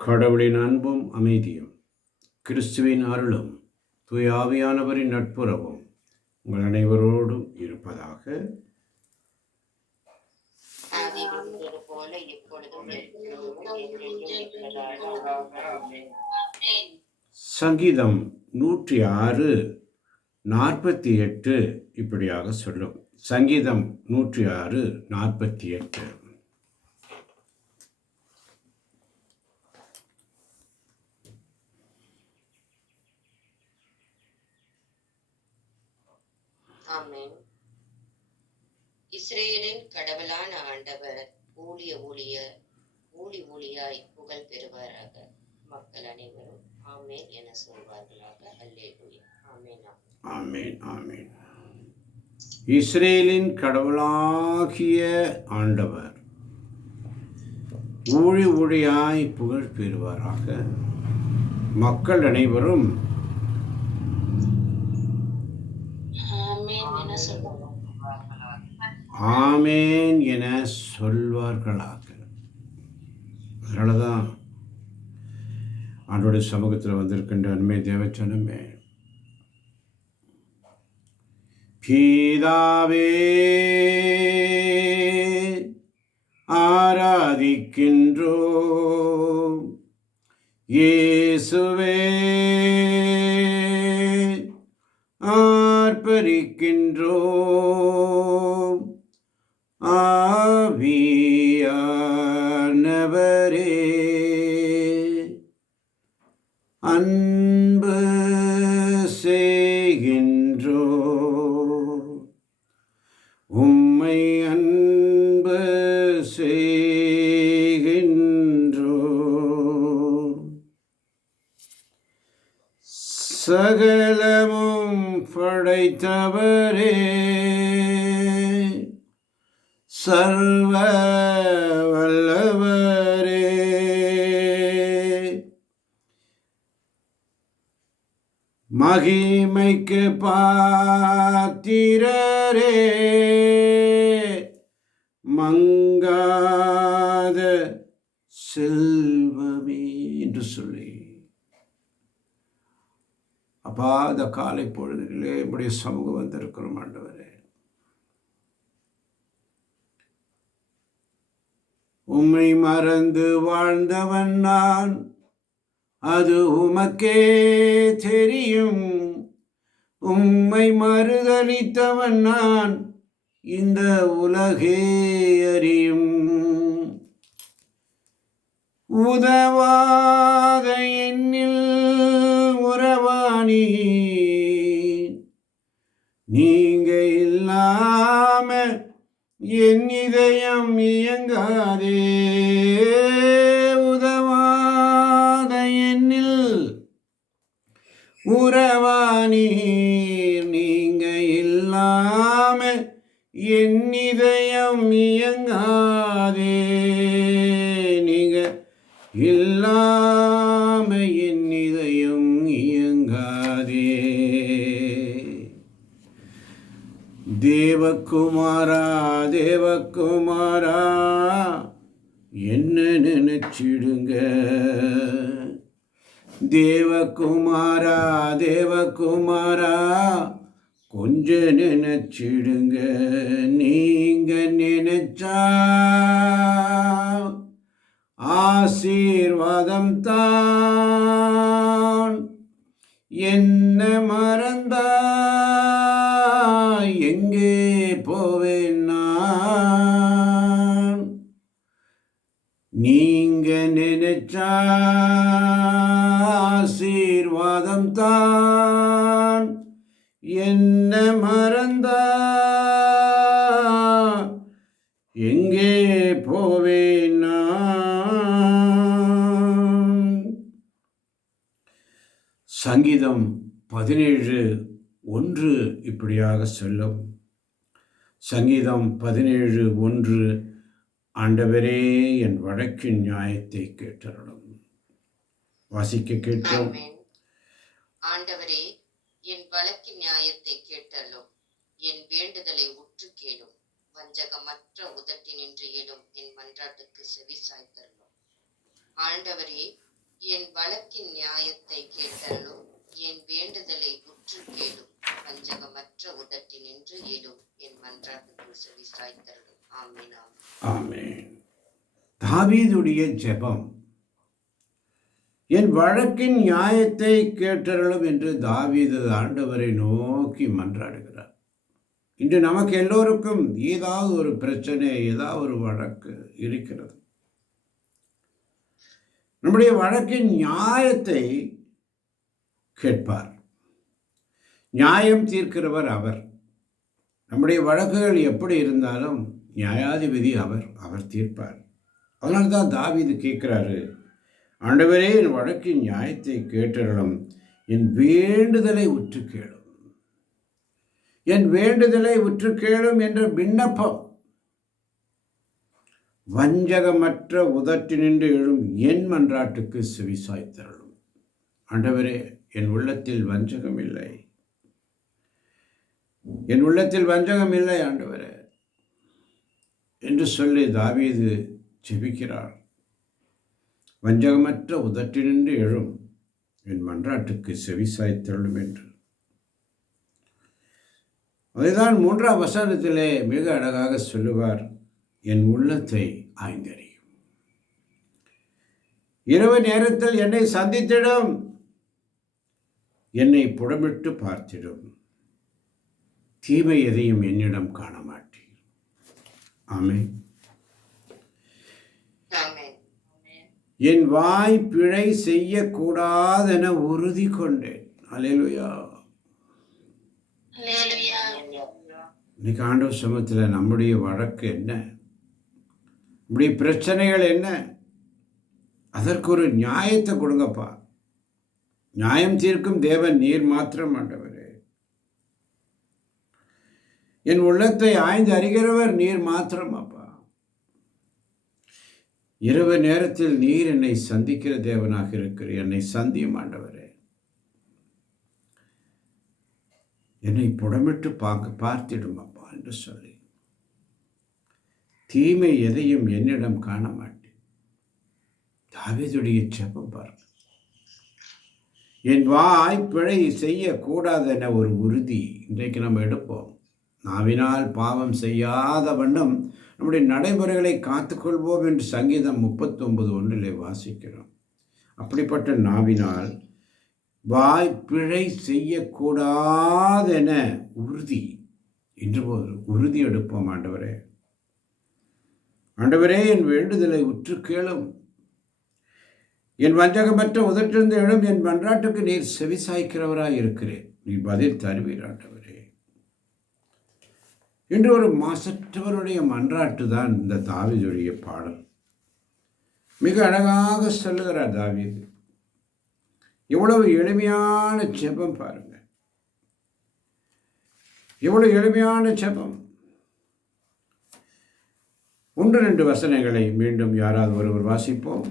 கடவுளின் அன்பும் அமைதியும் கிறிஸ்துவின் அருளும் தூய ஆவியானவரின் நட்புறவும் உங்கள் அனைவரோடும் இருப்பதாக. சங்கீதம் 106:48 இப்படியாக சொல்லும். சங்கீதம் 106:48. இஸ்ரேலின் கடவுளான ஆண்டவர் ஊழியாய் புகழ் பெறுவாராக. மக்கள் அனைவரும் ஆமேன் என சொல்வார்களாக. அல்லேலூயா. ஆமேன் ஆமேன். இஸ்ரேலின் கடவுளாகிய ஆண்டவர் ஊழியாய் புகழ் பெறுவாராக. மக்கள் அனைவரும் ஆமேன் என சொல்வார்களாக. அதனாலதான் ஆண்டோடைய சமூகத்தில் வந்திருக்கின்ற அன்மை தேவச்சனமே, பிதாவே ஆராதிக்கின்றோம், இயேசுவே ஆர்ப்பரிக்கின்றோம், ஆவியானவரே அன்பு செய்கின்றோம், உம்மை அன்பு செய்கின்றோம். சகலமும் படைத்தவரே, சர்வ வல்லவரே, மகிமைக்கு பாத்திரரே, மங்காத செல்வமே என்று சொல்லி, அப்பா இந்த காலை பொழுதுகளே நம்முடைய சமூகம் வந்திருக்கிறோம் ஆண்டவரே. உம்மை மறந்து வாழ்ந்தவன் நான், அது உமக்கே தெரியும். உம்மை மறுதலித்தவன் நான், இந்த உலகே அறியும். உதவாத என்னில் உறவானி, நீங்க இல்லாம என் இதயம் இயங்காதே. உதவாத என்னில் உறவானீர், நீங்க இல்லாம என் இதயம் இயங்காதே. நீங்க இல்லாம என் இதயம் இயங்காதே. தேவகுமாரா தேவகுமாரா என்ன நினைச்சிடுங்க. தேவகுமாரா தேவகுமாரா கொஞ்ச நினைச்சிடுங்க. நீங்க நினைச்சா ஆசீர்வாதம் தான். என்ன மறந்தா எங்கே போவேன் நான். நீங்க நினைச்சா ஆசீர்வாதம் தான். என்ன மறந்தா எங்கே போவேன் நான். சங்கீதம் 17:1 இப்படியாக சொல்லும். சங்கீதம் 17:1, ஆண்டவரே என் வழக்கின் நியாயத்தை கேட்டருளும். வாசிக்க கேட்டோம். ஆண்டவரே என் வழக்கின் நியாயத்தை கேட்டருளும், என் வேண்டுதலை உற்று கேளும். வஞ்சகமற்ற உதட்டினின்று எழும் என் மன்றாட்டுக்கு செவி சாய்த்தருளும். ஆண்டவரே என் வழக்கின் நியாயத்தை கேட்டருளும், என் வேண்டுதலை உற்று கேளும், வஞ்சகமற்ற உதட்டினின்று எழும், என் மன்றாட்டுக்கு செவி சாய்த்தருளும். ஆமென். ஆமென். தாவீதுடைய ஜெபம், என் வழக்கின் நியாயத்தை கேட்டருளும் என்று தாவீது ஆண்டவரை நோக்கி மன்றாடுகிறார். இன்று நமக்கு எல்லோருக்கும் ஏதாவது ஒரு பிரச்சனை, ஏதாவது ஒரு வழக்கு இருக்கிறது. நம்முடைய வழக்கின் நியாயத்தை கேட்பார். நியாயம் தீர்க்கிறவர் அவர். நம்முடைய வழக்குகள் எப்படி இருந்தாலும் நியாயாதிபதி அவர் தீர்ப்பார். அதனால்தான் தாவீது கேட்கிறாரு, ஆண்டவரே என் வழக்கின் நியாயத்தை கேட்டருளும், என் வேண்டுதலை உற்று கேளும். என் வேண்டுதலை உற்று கேளும் என்ற விண்ணப்பம் வஞ்சகமற்ற உதட்டினின்று எழும் என் மன்றாட்டுக்கு செவிசாய்த்தருளும். ஆண்டவரே, என் உள்ளத்தில் வஞ்சகம் இல்லை, என் உள்ளத்தில் வஞ்சகம் இல்லை ஆண்டவரே என்று சொல்லி தாவீது ஜெபிக்கிறார். வஞ்சகமற்ற உதட்டினின்று எழும் என் மன்றாட்டுக்கு செவிசாய்த்தருளும் என்று. அதைதான் 3ஆம் வசனத்திலே மிக அழகாக சொல்லுவார், என் உள்ளத்தை ஆய்ந்தறியும். இரவு நேரத்தில் என்னை சந்தித்திடும், என்னை புடமிட்டு பார்த்திடும், தீமை எதையும் என்னிடம் காண மாட்டீர். ஆமென். என் வாய் பிழை செய்யக்கூடாதென உறுதி கொண்டேன். அல்லேலூயா. இன்னைக்கு ஆண்டவர் சமூகத்தில் நம்முடைய வழக்கு என்ன, நம்முடைய பிரச்சனைகள் என்ன, அதற்கு ஒரு நியாயத்தை கொடுங்கப்பா. நியாயம் தீர்க்கும் தேவன் நீர் மாத்திரம் ஆண்டவரே. என் உள்ளத்தை ஆய்ந்து அறிகிறவர் நீர் மாத்திரம் அப்பா. இரவு நேரத்தில் நீர் என்னை சந்திக்கிற தேவனாக இருக்கிறீர். என்னை சந்தியும் ஆண்டவரே. என்னை புடமிட்டு பார்த்திடும் அப்பா என்று சொல்லி, தீமை எதையும் என்னிடம் காண மாட்டேன். தாவீதுடைய ஜெபம் பாருங்க. என் வாய் பிழை செய்யக்கூடாதென ஒரு உறுதி இன்றைக்கு நம்ம எடுப்போம். நாவினால் பாவம் செய்யாத வண்ணம் நம்முடைய நடைமுறைகளை காத்துக்கொள்வோம் என்று சங்கீதம் 39:1 வாசிக்கிறோம். அப்படிப்பட்ட நாவினால் வாய் பிழை செய்யக்கூடாதென உறுதி என்று ஒரு உறுதி எடுப்போம். ஆண்டவரே, ஆண்டவரே என் வேண்டுதலை உற்று கேளும், என் வஞ்சகமற்ற உதட்டிலிருந்து எழும் என் மன்றாட்டுக்கு நீர் செவிசாய்க்கிறவராய் இருக்கிறேன். நீர் பதில் தருவீர் ஆண்டவரே. இன்று ஒரு மாசற்றவருடைய மன்றாட்டு தான் இந்த தாவீதுடைய பாடல். மிக அழகாக சொல்லுகிறார் தாவீது. எவ்வளவு எளிமையான ஜெபம் பாருங்க, எவ்வளவு எளிமையான ஜெபம். 1-2 வசனங்களை மீண்டும் யாராவது ஒருவர் வாசிப்போம்.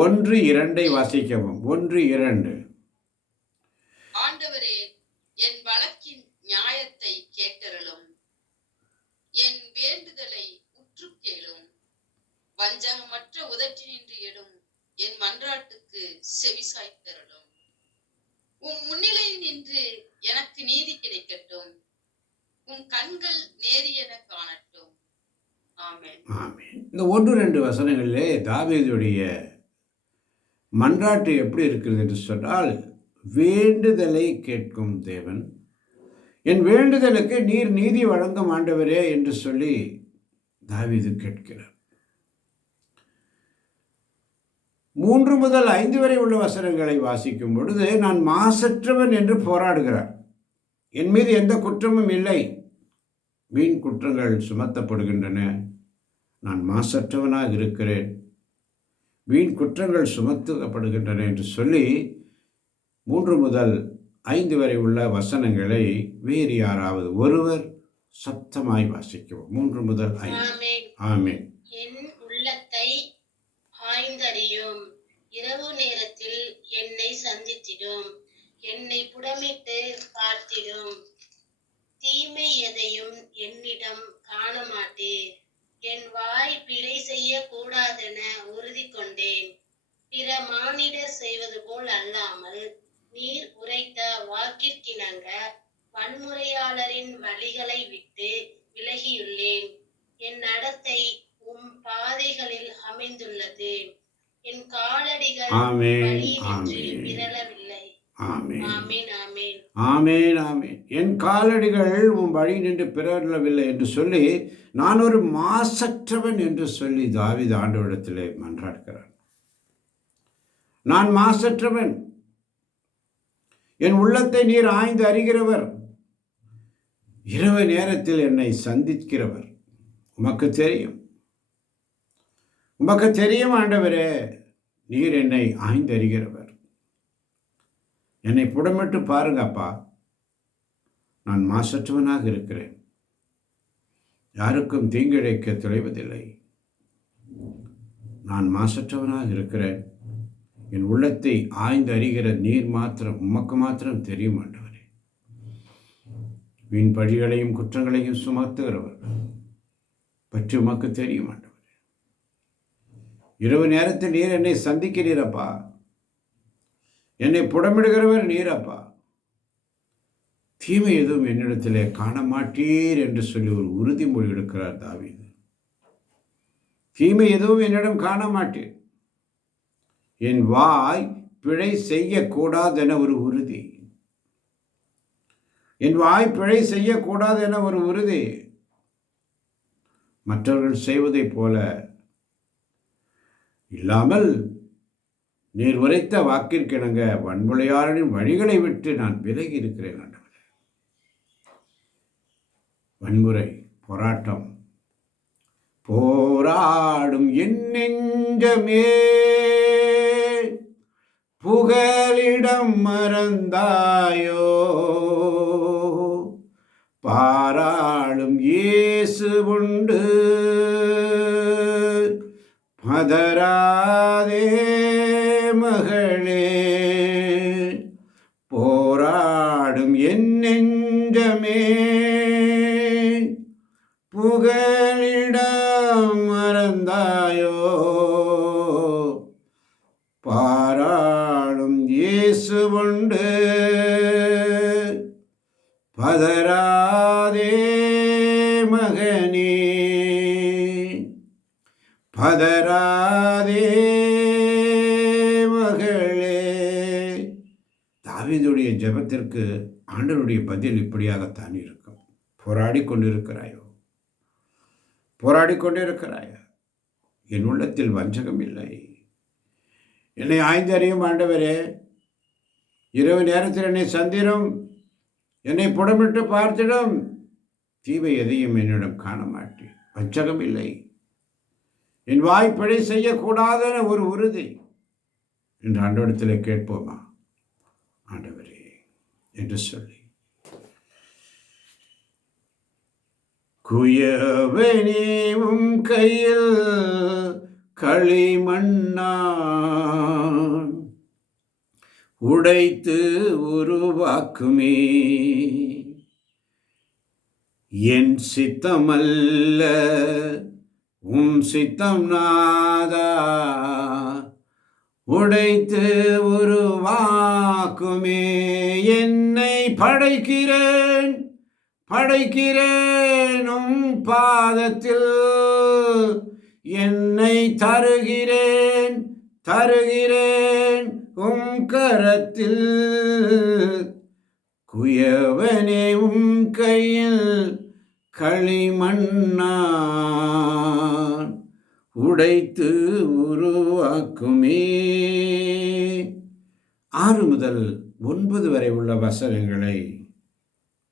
1-2 வாசிக்கவும். 1-2. ஆண்டவரே, என் வழக்கின் நியாயத்தை கேட்டருளும், என் வேண்டுதலை உற்று கேளும், வஞ்சகமற்ற உதட்டினின்று எழும் என் மன்றாட்டுக்கு செவிசாய்த்தருளும். உம் முன்னிலையில் நின்று எனக்கு நீதி கிடைக்கட்டும், உன் கண்கள் நேரியென காணட்டும். ஆமென். ஆமென். இந்த 1-2 வசனங்களிலே தாவீதுடைய மன்றாட்டு எப்படி இருக்கிறது என்று சொன்னால், வேண்டுதலை கேட்கும் தேவன், என் வேண்டுதலுக்கு நீர் நீதி வழங்கும் ஆண்டவரே என்று சொல்லி தாவீது கேட்கிறார். 3-5 வரை உள்ள வசனங்களை வாசிக்கும் பொழுது, நான் மாசற்றவன் என்று போராடுகிறார். என் மீது எந்த குற்றமும் இல்லை, வீண் குற்றங்கள் சுமத்தப்படுகின்றன, நான் மாசற்றவனாக இருக்கிறேன், வீண் குற்றங்கள் சுமத்தப்படுகின்றன என்று சொல்லி 3-5 வரை உள்ள வசனங்களை வேறு யாராவது ஒருவர் சத்தமாய் வாசிக்கவும். 3-5. ஆமென். என் உள்ளத்தை ஆய்ந்தறியும், இரவு நேரத்தில் என்னை சந்தித்திடும், என்னை புடமிட்டு பார்த்திடும், தீமை எதையும் என்னிடம் காண மாட்டீர். என் வாய் பிழை செய்ய கூடாதென உறுதி கொண்டேன். பிற மானிடர் செய்வது போல் அல்லாமல் நீர் உரைத்த வாக்கிற்கிணங்க வன்முறையாளரின் வழிகளை விட்டு விலகியுள்ளேன். என் நடத்தை உம் பாதைகளில் அமைந்துள்ளது. என் காலடிகள் ஆமென், வழியினின்று ஆமென், விரலவில்லை. ஆமென், ஆமீன் ஆமீன். ஆமென், ஆமென். என் காலடிகள் உன் வழி நின்று பிறழவில்லை என்று சொல்லி நான் ஒரு மாசற்றவன் என்று சொல்லி தாவீது ஆண்டவரிடத்திலே மன்றாடுகிறார். நான் மாசற்றவன், என் உள்ளத்தை நீர் ஆய்ந்து அறிகிறவர், இரவு நேரத்தில் என்னை சந்திக்கிறவர். உமக்கு தெரியும், உமக்கு தெரியும் ஆண்டவரே, நீர் என்னை ஆய்ந்து அறிகிறவர். என்னை புடமிட்டு பாருங்கப்பா, நான் மாசற்றவனாக இருக்கிறேன், யாருக்கும் தீங்கிழைக்க துளைவதில்லை. நான் மாசற்றவனாக இருக்கிறேன். என் உள்ளத்தை ஆய்ந்து அறிகிற நீர் மாத்திரம், உமக்கு மாத்திரம் தெரியும் ஆண்டவரே. வீண் பழிகளையும் குற்றங்களையும் சுமத்துகிறவர் பற்றி உமக்கு தெரியும் ஆண்டவரே. இரவு நேரத்தில் நீர் என்னை சந்திக்கிறீரப்பா, என்னை புடமிடுகிறவர் நீரப்பா. தீமை எதுவும் என்னிடத்திலே காண மாட்டீர் என்று சொல்லி ஒரு உறுதிமொழி எடுக்கிறார் தாவீது. தீமை எதுவும் என்னிடம் காண மாட்டீர், என் வாய் பிழை செய்யக்கூடாதென ஒரு உறுதி. என் வாய் பிழை செய்யக்கூடாது என ஒரு உறுதி. மற்றவர்கள் செய்வதைப் போல இல்லாமல் நீர் உரைத்த வாக்கிற்கிணங்க வன்முறையாளரின் வழிகளை விட்டு நான் விலகி இருக்கிறேன் ஆண்டவரே. வன்முறை, போராட்டம், போராடும் என் நெஞ்சமே புகலிடம் மறந்தாயோ, பாராளும் இயேசு உண்டு பதராதே மகளே. போராடும் என் நெஞ்சமே புகலிடம் மறந்தாயோ, பாராளும் இயேசு உண்டு பதராதே மகனே, பதராதே மகளே. தாவீதுடைய ஜெபத்திற்கு ஆண்டவருடைய பதில் இப்படியாகத்தான் இருக்கும். போராடி கொண்டிருக்கிறாயோ, போராடி கொண்டிருக்கிறாயா? என் உள்ளத்தில் வஞ்சகம் இல்லை, என்னை ஆய்ந்து அறியும் ஆண்டவரே. இரவு நேரத்தில் என்னை சந்திரும், என்னை புடமிட்டு பார்த்திடும், தீமை எதையும் என்னிடம் காண மாட்டேன், வஞ்சகம் இல்லை. என் வாய் பிழை செய்யக்கூடாதென ஒரு உறுதி என்று ஆண்டவரிடத்தில் கேட்போமா? ஆண்டவரே என்று சொல்லி குயவனேவும் கையில் களிமண்ணான் உடைத்து உருவாக்குமே, என் சித்தமல்ல உம் சித்தம் நாதா, உடைத்து உருவாக்குமே. என்னை படைக்கிறேன் படைக்கிறேன் உம் பாதத்தில், என்னை தருகிறேன் தருகிறேன் உம் கரத்தில். குயவனே உம் கையில் களிமண்ணான் உடைத்து உருவாக்குமே. 6 முதல் 9 வரை உள்ள வசனங்களை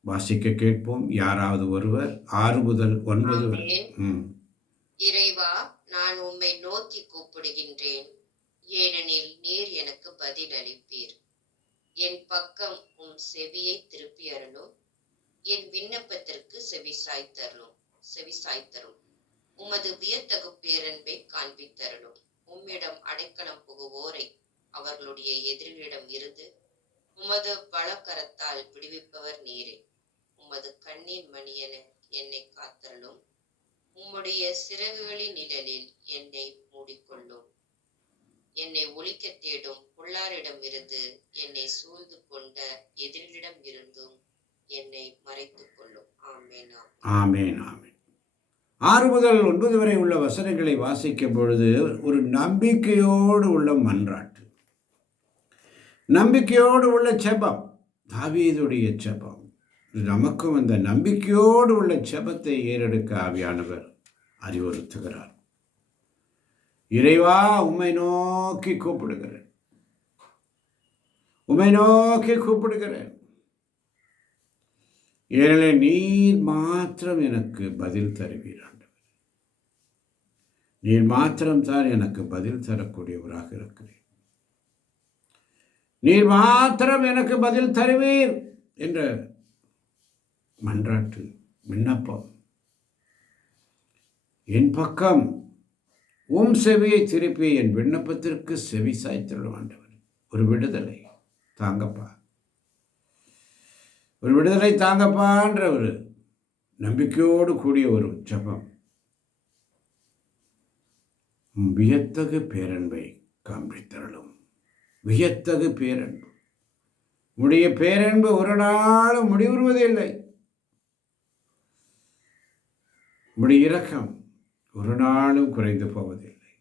வாசிக்க கேட்போம். யாராவது ஒருவர் 6 முதல் 9 வரை. இறைவா, நான் உம்மை நோக்கி கூப்பிடுகின்றேன், ஏனெனில் நீர் எனக்கு பதில் அளிப்பீர். என் பக்கம் உம் செவியை திருப்பி அருளும், என் விண்ணப்பத்திற்கு செவி சாய்த்தரும். உமது வியத்தகு பேரன்பை காண்பித்தருளும். உம்மிடம் அடைக்கலம் புகுவோரை அவர்களுடைய எதிரிகளிடம் இருந்து உமது பலக்கரத்தால் விடுவிப்பவர் நீரே. உமது கண் கண்ணின் மணியென என்னை காத்தருளும். உம்முடைய சிறகுகளின் நிழலில் என்னை மூடிக்கொள்ளும். என்னை ஒழிக்கத் தேடும் பொல்லாரிடம் இருந்து, என்னை சூழ்ந்து கொண்ட எதிரிடம் இருந்தும் என்னை மறைத்துக் கொள்ளும். ஆமென். ஆமென். ஆமென். 6 முதல் 9 வரை உள்ள வசனங்களை வாசிக்கும் பொழுது ஒரு நம்பிக்கையோடு உள்ள மன்றாட்டு, நம்பிக்கையோடு உள்ள செபம், தாவீதுடைய செபம். நமக்கும் அந்த நம்பிக்கையோடு உள்ள செபத்தை ஏறெடுக்க ஆவியானவர் அறிவுறுத்துகிறார். இறைவா, உம்மை நோக்கி கூப்பிடுகிறேன், உம்மை நோக்கி கூப்பிடுகிறேன். ஏனெனில் நீர் மாத்திரம் எனக்கு பதில் தருவீர் ஆண்டவர். நீர் மாத்திரம்தான் எனக்கு பதில் தரக்கூடியவராக இருக்கிறேன். நீர் மாத்திரம் எனக்கு பதில் தருவீர் என்ற மன்றாட்டு, விண்ணப்பம். என் பக்கம் உம் செவியை திருப்பி என் விண்ணப்பத்திற்கு செவி சாய்த்தருளும் ஆண்டவர். ஒரு விடுதலை தாங்கப்பா, ஒரு விடுதலை தாங்கப்பான்ற ஒரு நம்பிக்கையோடு கூடிய ஒரு ஜெபம். வியத்தகு பேரன்பை காண்பித்தருளும். வியத்தகு பேரன்பு. உடைய பேரன்பு ஒரு நாளும் முடிவுறுவதில்லை. உடைய இரக்கம் ஒரு நாளும் குறைந்து போவதில்லை.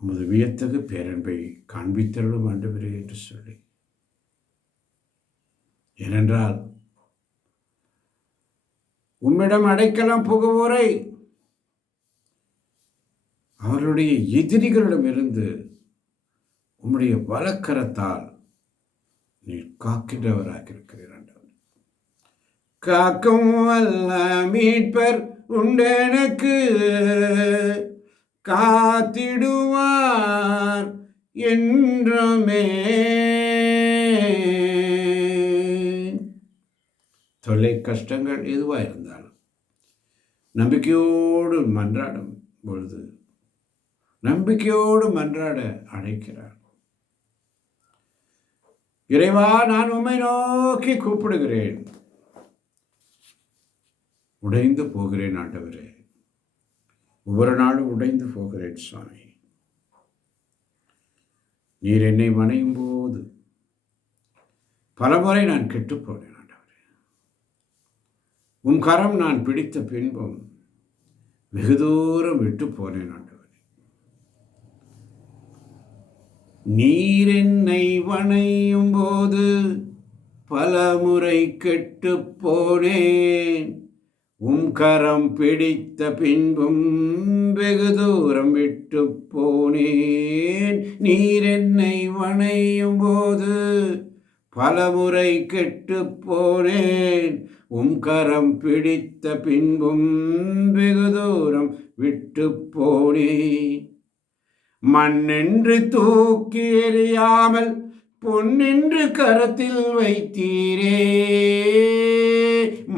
உமது வியத்தகு பேரன்பை காண்பித்தருளும் ஆண்டவரே என்று சொல்லி, ஏனென்றால் உம்மிடம் அடைக்கலம் புகுவோரை அவர்களுடைய எதிரிகளிடமிருந்து உம்முடைய வலக்கரத்தால் நீர் காக்கின்றவராக இருக்கிறீர் ஆண்டவர். காக்கும் வல்ல மீட்பர் உண்டெனக்கு, காத்திடுவார் என்றுமே. தொல்லை கஷ்டங்கள் எதுவாக இருந்தாலும் நம்பிக்கையோடு மன்றாடும் பொழுது நம்பிக்கையோடு மன்றாட அழைக்கிறார். இறைவா, நான் உம்மை நோக்கி கூப்பிடுகிறேன், உடைந்து போகிறேன் ஆண்டவரே, ஒவ்வொரு நாளும் உடைந்து போகிறேன் சுவாமி. நீர் என்னை வணையும் போது பலமுறை நான் கெட்டுப்போனேன் ஆண்டவரே. உம் கரம் நான் பிடித்த பின்பும் வெகு தூரம் விட்டு போனேன் ஆண்டவரே. நீர் என்னை வணையும் போது பலமுறை கெட்டு போனேன். உம் கரம் பிடித்த பின்பும் வெகு தூரம் விட்டு போனேன். நீர் என்னை வணையும் போது பலமுறை கெட்டு போனேன். உம் கரம் பிடித்த பின்பும் வெகு தூரம் விட்டு போனேன். மண்ணென்று தூக்கி எறியாமல் பொன்னென்று கரத்தில் வைத்தீரே.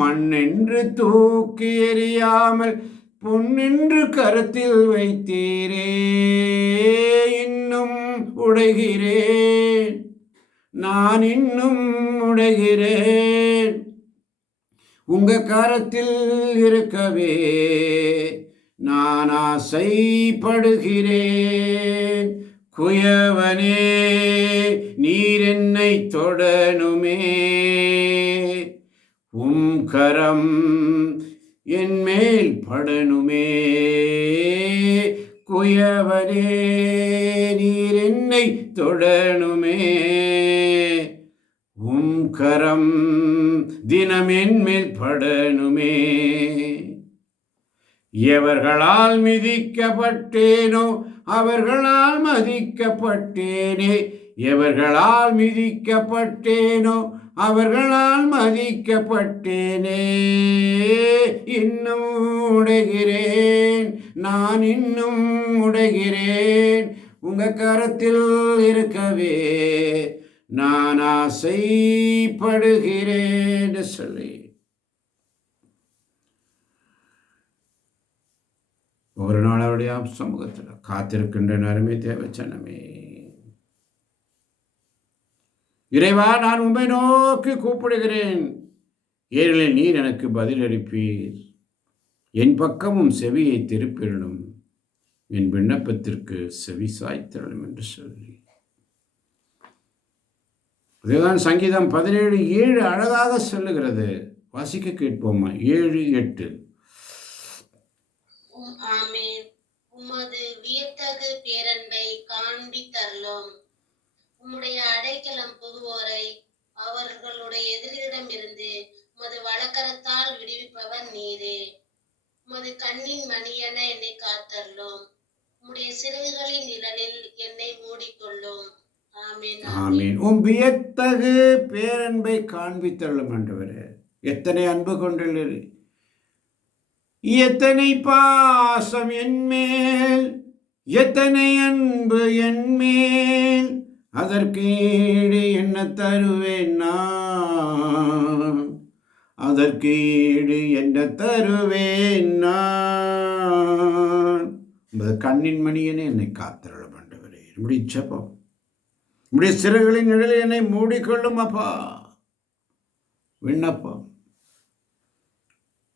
மண்ணென்று தூக்கி எறியாமல் பொன்னென்று கரத்தில் வைத்தீரே. இன்னும் உடைகிறேன், நான் இன்னும் உடைகிறேன். உங்க கரத்தில் இருக்கவே நான் ஆசைப்படுகிறேன். குயவனே, நீர் என்னை தொடனுமே. உம் கரம் என் மேல் படனுமே. குயவனே, நீர் என்னை தொடனுமே. உம் கரம் தினம் என் மேல் படனுமே. எவர்களால் மிதிக்கப்பட்டேனோ அவர்களால் மதிக்கப்பட்டேனே. எவர்களால் மிதிக்கப்பட்டேனோ அவர்களால் மதிக்கப்பட்டேனே. இன்னும் உடைகிறேன், நான் இன்னும் உடைகிறேன். உங்க கரத்தில் இருக்கவே நான் ஆசைப்படுகிறேன் சொல்லி ஒரு நாள் அவருடைய சமூகத்தில் காத்திருக்கின்ற நேரமே தேவச்சனமே. இறைவா, நான் உம்மை நோக்கி கூப்பிடுகிறேன், ஏனெனில் நீர் எனக்கு பதிலளிப்பீர். என் பக்கமும் செவியை திருப்பிடணும், என் விண்ணப்பத்திற்கு செவி சாய்த்திடணும் என்று சொல்லி. அதுதான் சங்கீதம் 17:7 அழகாக சொல்லுகிறது. வாசிக்க கேட்போமா? 7:8. ஆமென். உமது வியத்தகு பேரன்பை காண்பித்தருளும். உம்முடைய அடைக்கலம் புகுவோரை அவர்களுடைய எதிரிடமிருந்து உமது வலக்கரத்தால் விடுவிப்பவர் நீரே. உமது கண்ணின் மணியென என்னை காத்தருளும். உம்முடைய சிறகுகளின் நிழலில் என்னை மூடிக்கொள்ளும். ஆமென். ஆமீன். உம் வியத்தகு பேரன்பை காண்பித்தருளும் ஆண்டவரே. எத்தனை அன்பு கொண்டுள்ளீர், எத்தனை பாசம் என்மேல், எத்தனை அன்பு என்மேல், அதற்கு ஈடு என்ன தருவேன் நான், அதற்கு ஈடு என்ன தருவேன் நான். உமது கண்ணின் மணியனே என்னை காத்தருளும் ஆண்டவரே. நம்முடைய ஜெபம், நம்முடைய சிறகுகளின் நிழலில் என்னை மூடிக்கொள்ளும் அப்பா. விண்ணப்பம்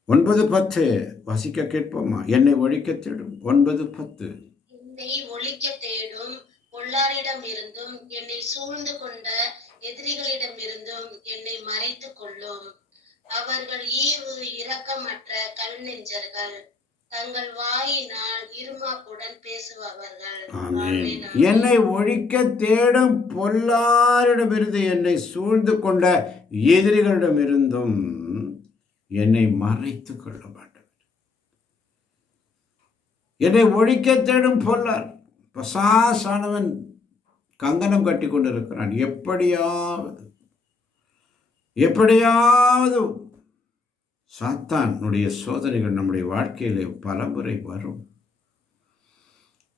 9:10 வாசிக்க கேட்போமா? என்னை ஒழிக்க தேடும். 9:10. என்னை ஒழிக்க தேடும் பொல்லாரிடம் இருந்தும் என்னை சூழ்ந்து கொண்ட எதிரிகளிடமிருந்தும் என்னை மறைத்துக் கொள்ளும். அவர்கள் ஈவு இரக்கமற்ற கல் நெஞ்சர்கள், தங்கள் வாயினால் இருமாப்புடன் பேசுபவர்கள். ஆமென். என்னை ஒழிக்க தேடும் பொல்லாரிடமிருந்து என்னை சூழ்ந்து கொண்ட எதிரிகளிடமிருந்தும் என்னை மறைத்துக் கொள்ள மாட்டேன். என்னை ஒழிக்க தேடும் பொல்லார். பசாசானவன் கங்கணம் கட்டி கொண்டிருக்கிறான். எப்படியாவது சாத்தானுடைய சோதனைகள் நம்முடைய வாழ்க்கையிலே பலமுறை வரும்.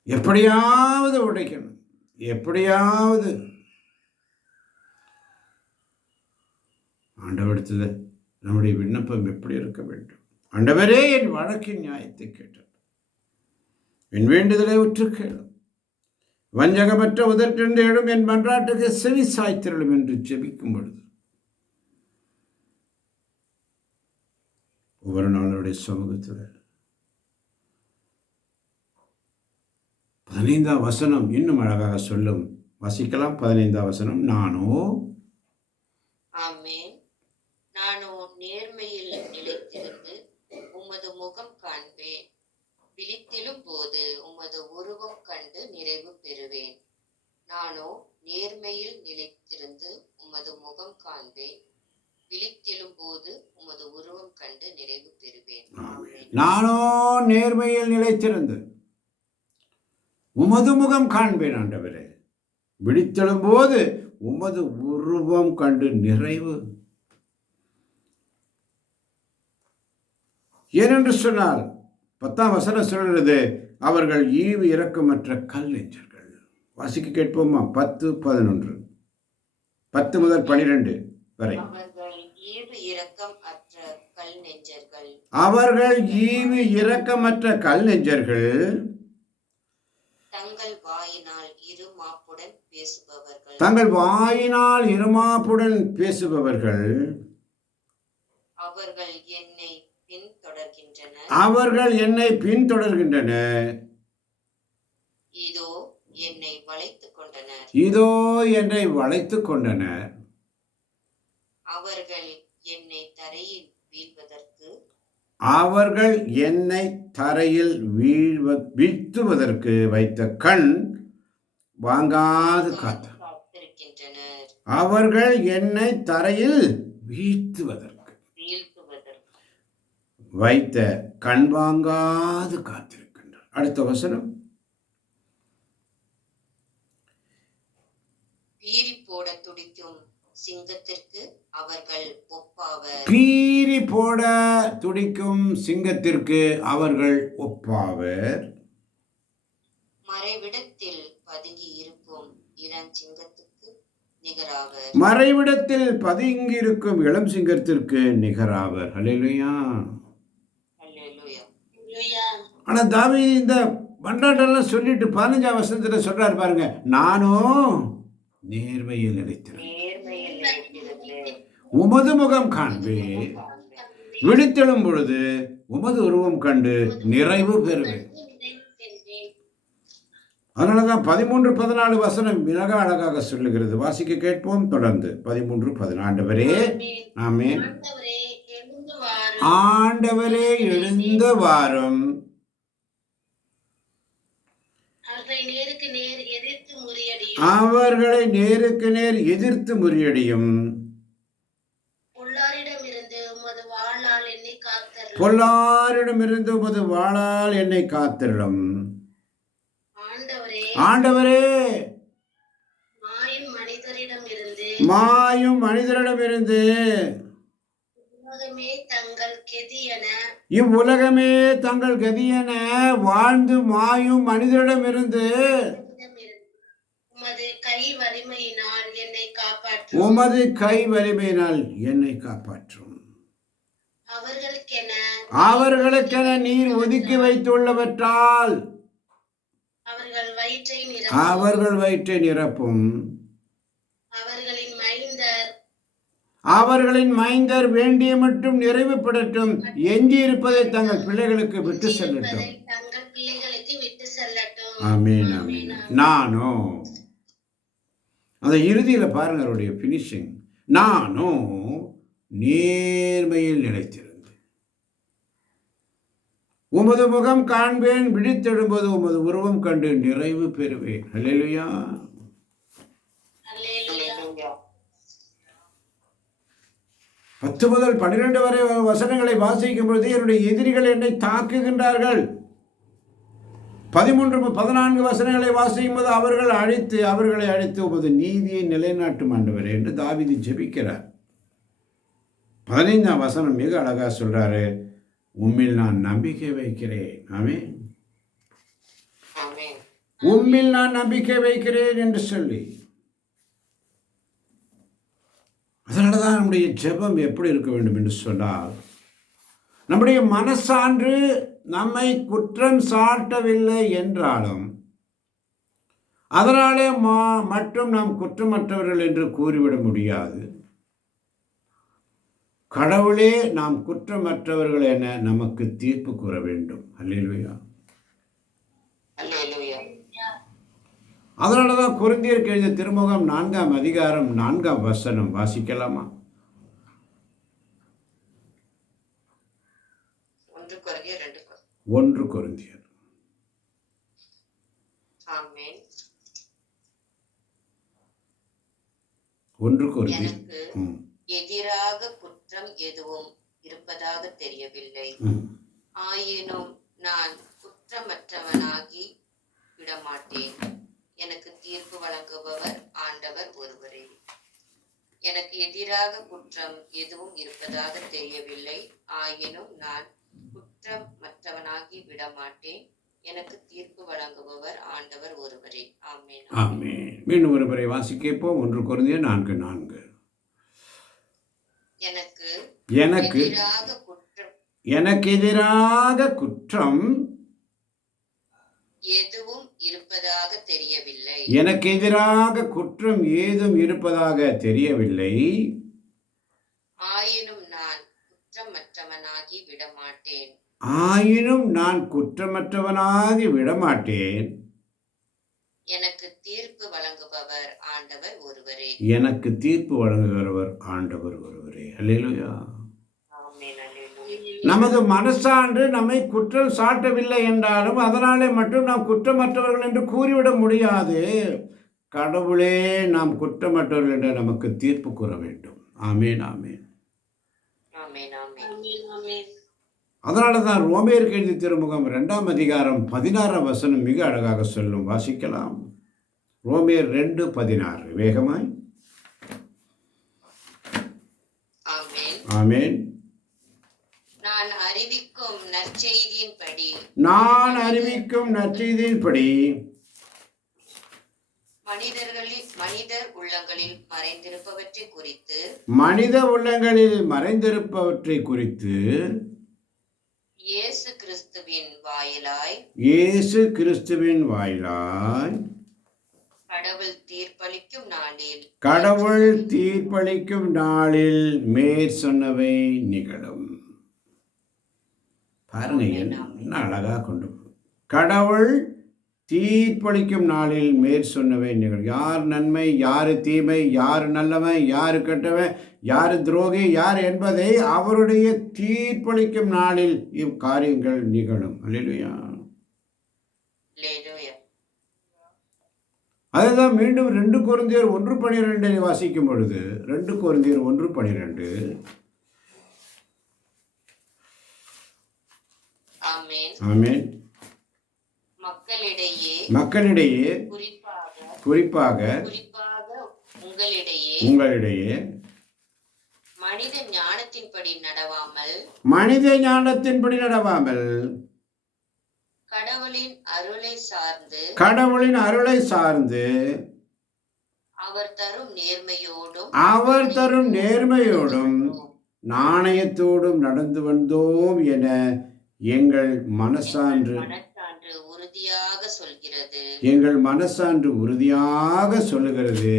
எப்படியாவது உடைக்கணும், எப்படியாவது. ஆண்டவரிடத்தில் நம்முடைய விண்ணப்பம் எப்படி இருக்க வேண்டும்? ஆண்டவரே, என் வழக்கின் நியாயத்தை கேட்டார், என் வேண்டுதலை உற்று கேளும், வஞ்சகமற்ற உதற்றெழும் என் மன்றாட்டுக்கு செவி சாய்த்திரளும் என்று ஜெபிக்கும் பொழுது ஒவ்வொரு நாளுடைய சமூகத்தில் 15ஆம் வசனம் இன்னும் அழகாக சொல்லும். வாசிக்கலாம். 15ஆம் வசனம். ஆமென். நானோ நேர்மையில் நிலைத்திருந்து உமது முகம் காண்பேன். விழித்திலும் போது உமது உருவம் கண்டு நிறைவு பெறுவேன். நானோ நேர்மையில் நிலைத்திருந்து உமது முகம் காண்பேன். விழித்திலும் போது உமது உருவம் கண்டு நிறைவு பெறுவேன். ஆமென். நானோ நேர்மையில் நிலைத்திருந்து உமது முகம் காண்பேன். ஆண்டவரே, விழித்தெழும் போது உமது உருவம் கண்டு நிறைவு. ஏனென்று சொன்னால் 10ஆம் வசனம் சொல்கிறது, அவர்கள் ஈவு இரக்கமற்ற கல் நெஞ்சர்கள். வாசிக்க கேட்போமா? 10-11. 10 முதல் 12 வரை. அவர்கள் ஈவு இரக்கம் அற்ற கல் நெஞ்சர்கள், அவர்கள் ஈவு இரக்கமற்ற கல் நெஞ்சர்கள், தங்கள் வாயினால் இருமாப்புடன் பேசுபவர்கள், தங்கள் வாயினால் இருமாப்புடன் பேசுபவர்கள், அவர்கள் என்னை பின்தொடர்கின்றனர், அவர்கள் என்னை பின்தொடர்கின்றனர், இதோ என்னை வளைத்துக் கொண்டனர், இதோ என்னை வளைத்துக் கொண்டனர், அவர்கள் என்னை தரையில் வீழ்வதற்கு, அவர்கள் என்னை தரையில் வீழ்த்துவதற்கு வைத்த கண் வாங்காது காத்திருக்கின்றனர், அவர்கள் என்னை தரையில் வீழ்த்துவதற்கு வைத்த கண் வாங்காது காத்திருக்கின்றனர். அடுத்த வசனம். பீறி போட துடிக்கும் சிங்கத்திற்கு அவர்கள் ஒப்பாவர், பீறி போட துடிக்கும் சிங்கத்திற்கு அவர்கள் ஒப்பாவர், மறைவிடத்தில் பதுங்கி இருக்கும் இளஞ்சிங்கத்துக்கு நிகராவர், மறைவிடத்தில் பதுங்கி இருக்கும் இளம் சிங்கத்திற்கு நிகராவர். ஹல்லேலூயா. அல்லேலூயா. அல்லேலூயா. ஆனா தாவீது இந்த மன்றாட்டெல்லாம் சொல்லிட்டு 15ஆம் வசனத்துல சொல்றாரு பாருங்க, நானும் நேர்மையில் நிலைத்திருந்தேன். நேர்மையில் நிலைத்திருந்து உமது முகம் காண்பேன், விழித்தெழும் பொழுது உமது உருவம் கண்டு நிறைவு பெறுவேன். அதனாலதான் 13-14 வசனம் மிக அழகாக சொல்லுகிறது. வாசிக்க கேட்போம் தொடர்ந்து. 13-14. ஆண்டவரே, ஆமென். ஆண்டவரே எழுந்த வாரும், அவர்களை நேருக்கு நேர் எதிர்த்து முறியடியும், பொல்லாரிடமிருந்து உமது வாளால் என்னை காத்திரும். ஆண்டவரே, மாயும் மனிதரிடமிருந்து இவ்வுலகமே தங்கள் கதியென வாழ்ந்து மாயும் மனிதரிடமிருந்து உமது கை வலிமையினால் என்னை காப்பாற்றும். அவர்களுக்கென நீர் ஒதுக்கி வைத்துள்ளவற்றால் அவர்கள் வயிற்றை நிரப்பும். அவர்களின் மைந்தர் வேண்டிய மட்டும் நிறைவுபடட்டும். எஞ்சி இருப்பதை தங்கள் பிள்ளைகளுக்கு விட்டு செல்லட்டும். ஆமென், ஆமென். நானும் அந்த இறுதியில் பாருங்க அவருடைய பினிஷிங். நானும் நேர்மையில் நிலைத்திருந்தேன், உமது முகம் காண்பேன், விழித்தெழும்போது உமது உருவம் கண்டு நிறைவு பெறுவேன். அல்லேலூயா. 10 முதல் 12 வரை வசனங்களை வாசிக்கும் பொழுது என்னுடைய எதிரிகள் என்னை தாக்குகின்றார்கள். 13-14 வசனங்களை வாசிக்கும் போது அவர்களை அழித்து உமது நீதியை நிலைநாட்டும் ஆண்டவரே என்று தாவீது ஜெபிக்கிறார். 15ஆம் வசனம் மிக அழகா சொல்றாரு, உம்மில் நான் நம்பிக்கை வைக்கிறேன். ஆமென். உம்மில் நான் நம்பிக்கை வைக்கிறேன் என்று சொல்லி, அதனாலதான் நம்முடைய ஜெபம் எப்படி இருக்க வேண்டும் என்று சொன்னால், நம்முடைய மனசான்று நம்மை குற்றம் சாட்டவில்லை என்றாலும் அதனாலே மட்டும் நாம் குற்றமற்றவர்கள் என்று கூறிவிட முடியாது. கடவுளே நாம் குற்றமற்றவர்கள் என நமக்கு தீர்ப்பு கூற வேண்டும். அல்லேலூயா. அதனாலதான் கொரிந்தியருக்கு எழுதிய திருமுகம் 4ஆம் அதிகாரம் 4ஆம் வசனம் வாசிக்கலாமா? 1 கொரிந்தியர். ஆமென். 1 கொரிந்தியர். எதிராக குற்றம் எதுவும் இருப்பதாக தெரியவில்லை. ஆயினும் நான் குற்றமற்றவனாகி விடமாட்டேன். எனக்கு தீர்ப்பு வழங்குபவர் ஆண்டவர் ஒருவரே. எனக்கு எதிராக குற்றம் எதுவும் இருப்பதாக தெரியவில்லை. ஆயினும் நான் குற்றமற்றவனாகி விடமாட்டேன். எனக்கு தீர்ப்பு வழங்குபவர் ஆண்டவர் ஒருவரே. ஆமென். ஆமென். மீண்டும் ஒருமுறை வாசிக்கப்போம். 1 கொரிந்தியர் 4:4. எனக்கு எதிராக குற்றம் எதுவும் இருப்பதாக தெரியவில்லை. எனக்கு எதிராக குற்றம் ஏதும் இருப்பதாக தெரியவில்லை. ஆயினும் நான் குற்றமற்றவனாகி விடமாட்டேன். எனக்கு தீர்ப்பு வழங்குபவர் ஆண்டவர் ஒருவரே. அல்லேலூயா. நமது மனசான்று நம்மை குற்றம் சாட்டவில்லை என்றாலும் அதனாலே மட்டும் நாம் குற்றமற்றவர்கள் என்று கூறிவிட முடியாது. கடவுளே நாம் குற்றமற்றவர்கள் என்று நமக்கு தீர்ப்பு கூற வேண்டும். ஆமென், ஆமென். அதனால தான் ரோமேயருக்கு எழுதிய திருமுகம் 2ஆம் அதிகாரம் 16ஆம் வசனம் மிக அழகாக சொல்லும். வாசிக்கலாம். ரோமேயர் 2:16. வேகமாய். ஆமென். நான் அறிவிக்கும் நற்செய்தியின்படி மனிதர் உள்ளங்களில் மறைந்திருப்பவற்றை குறித்து இயேசு கிறிஸ்துவின் வாயிலாய் கடவுள் தீர்ப்பளிக்கும் நாளில் கடவுள் தீர்ப்பளிக்கும் நாளில் மேற் சொன்னவை நிகழும். பாருங்க என்ன அழகா கொண்டு கடவுள் தீர்ப்பளிக்கும் நாளில் மேற் சொன்னவை நிகழும். யார் நன்மை, யாரு தீமை, யார் நல்லவன், யாரு கெட்டவன், யாரு துரோகி, யார் என்பதை அவருடைய தீர்ப்பளிக்கும் நாளில் இக்காரியங்கள் நிகழும். அல்லேலூயா. அல்லேலூயா. அதுதான் மீண்டும் 2 கொரிந்தியர் 1:12 வாசிக்கும் பொழுது 2 கொரிந்தியர் 1:12 ஆமென். ஆமென். மக்களிடையே குறிப்பாக உங்களிடையே மனித ஞானத்தின்படி நடவாமல் கடவுளின் அருளை சார்ந்து அவர் தரும் நேர்மையோடும் நாணயத்தோடும் நடந்து வந்தோம் என எங்கள் மனசான்று உறுதியாக சொல்லுகிறது.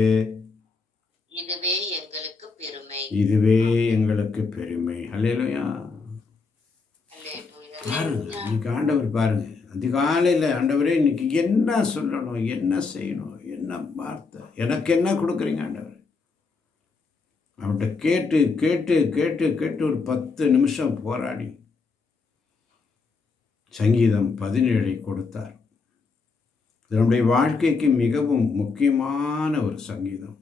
இதுவே எங்களுக்கு பெருமை. அல்லேலூயா. பாருங்க, இன்னைக்கு ஆண்டவர் பாருங்க, அதிகாலையில் ஆண்டவரே இன்னைக்கு என்ன சொல்லணும், என்ன செய்யணும், என்ன வார்த்தை, எனக்கு என்ன கொடுக்குறீங்க ஆண்டவர். அவர்கிட்ட கேட்டு கேட்டு கேட்டு கேட்டு ஒரு 10 நிமிஷம் போராடி சங்கீதம் 17 கொடுத்தார். இது நம்முடைய வாழ்க்கைக்கு மிகவும் முக்கியமான ஒரு சங்கீதம்.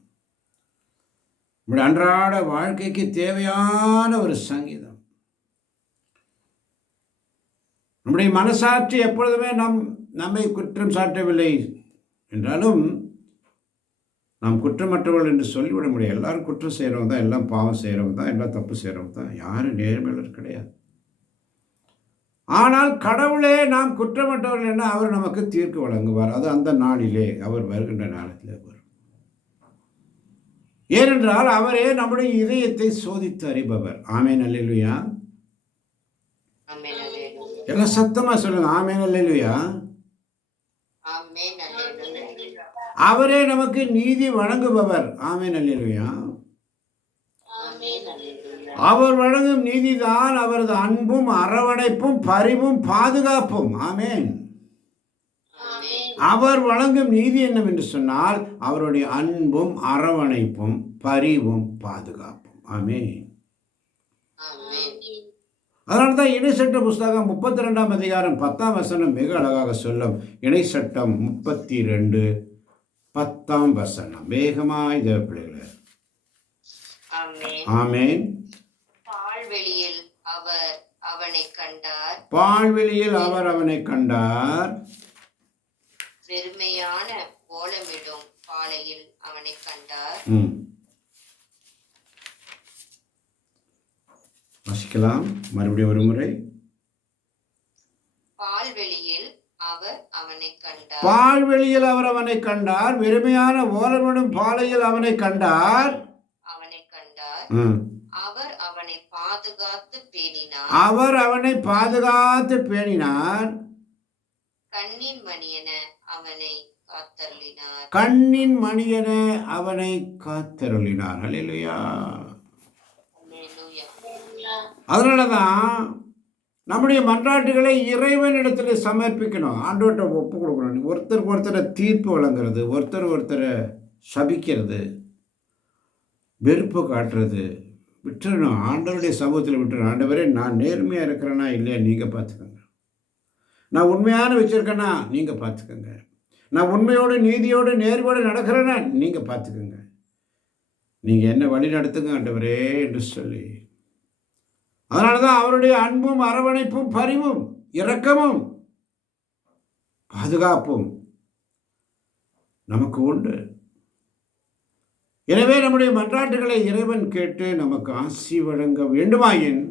நம்முடைய அன்றாட வாழ்க்கைக்கு தேவையான ஒரு சங்கீதம். நம்முடைய மனசாட்சி எப்பொழுதுமே நம்மை குற்றம் சாட்டவில்லை என்றாலும் நாம் குற்றமற்றவர்கள் என்று சொல்லிவிட முடியாது. எல்லாரும் குற்றம் செய்கிறவங்க தான், எல்லாம் பாவம் செய்கிறவங்க தான், எல்லாம் தப்பு செய்கிறவங்க தான், யாரும் நேர்மையாளர் கிடையாது. ஆனால் கடவுளே நாம் குற்றமற்றவர்கள் என அவர் நமக்கு தீர்ப்பு வழங்குவார். அது அந்த நாளிலே, அவர் வருகின்ற நாளத்திலே வரும். ஏனென்றால் அவரே நம்முடைய இதயத்தை சோதித்து அறிபவர். ஆமென். அல்லேலூயா. எல்லாம் சத்தமா சொல்லுங்க. ஆமென். அல்லேலூயா. அவரே நமக்கு நீதி வழங்குபவர். ஆமென். அல்லேலூயா. அவர் வழங்கும் நீதிதான் அவரது அன்பும் அரவணைப்பும் பரிவும் பாதுகாப்பும். ஆமென். அவர் வழங்கும் நீதி என்னவென்று சொன்னால் அவருடைய அன்பும் அரவணைப்பும் பரிவும் பாதுகாப்பும். ஆமென். அதனால்தான் இணைச்சட்ட புஸ்தகம் 32ஆம் அதிகாரம் 10ஆம் வசனம் மிக அழகாக சொல்லும். இணைச்சட்டம் 32:10 வசனம். வேகமாய் தேவ பிள்ளைகளே. ஆமென். பாழ்வெளியில் அவர் அவனை கண்டார். வெறுமையான ஓலமிடும் பாலையில் அவனை கண்டார். வாசிக்கலாம் மறுபடியும் ஒரு முறை. பால்வெளியில் அவர் அவனை கண்டார். வெறுமையான ஓலமிடும் பாலையில் அவனை கண்டார். அவர் அவனை பாதுகாத்து பேணினார். கண்ணின் மணியென அவனை காத்தருளினார். அல்லேலூயா. அதனாலதான் நம்முடைய மன்றாட்டுகளை இறைவனிடத்தில் சமர்ப்பிக்கணும். ஆண்டவர்கிட்ட ஒப்பு கொடுக்கணும். ஒருத்தருக்கு ஒருத்தரை தீர்ப்பு வழங்குறது, ஒருத்தரை சபிக்கிறது, வெறுப்பு காட்டுறது விட்டுறணும். ஆண்டவருடைய சமூகத்தில் விட்டுறணும். ஆண்டவரே, நான் நேர்மையாக இருக்கிறேன்னா இல்லையா நீங்கள் பார்த்துக்கோங்க. நான் உண்மையான வச்சுருக்கேன்னா நீங்கள் பார்த்துக்கோங்க. நான் உண்மையோடு நீதியோடு நேர்மையோடு நடக்கிறேன்னா நீங்கள் பார்த்துக்கோங்க. நீங்கள் என்ன வழி நடத்துங்க ஆண்டவரே என்று சொல்லி. அதனால தான் அவருடைய அன்பும் அரவணைப்பும் பரிவும் இரக்கமும் பாதுகாப்பும் நமக்கு உண்டு. எனவே நம்முடைய மன்றாட்டுகளை இறைவன் கேட்டு நமக்கு ஆசி வழங்க வேண்டுமாயின்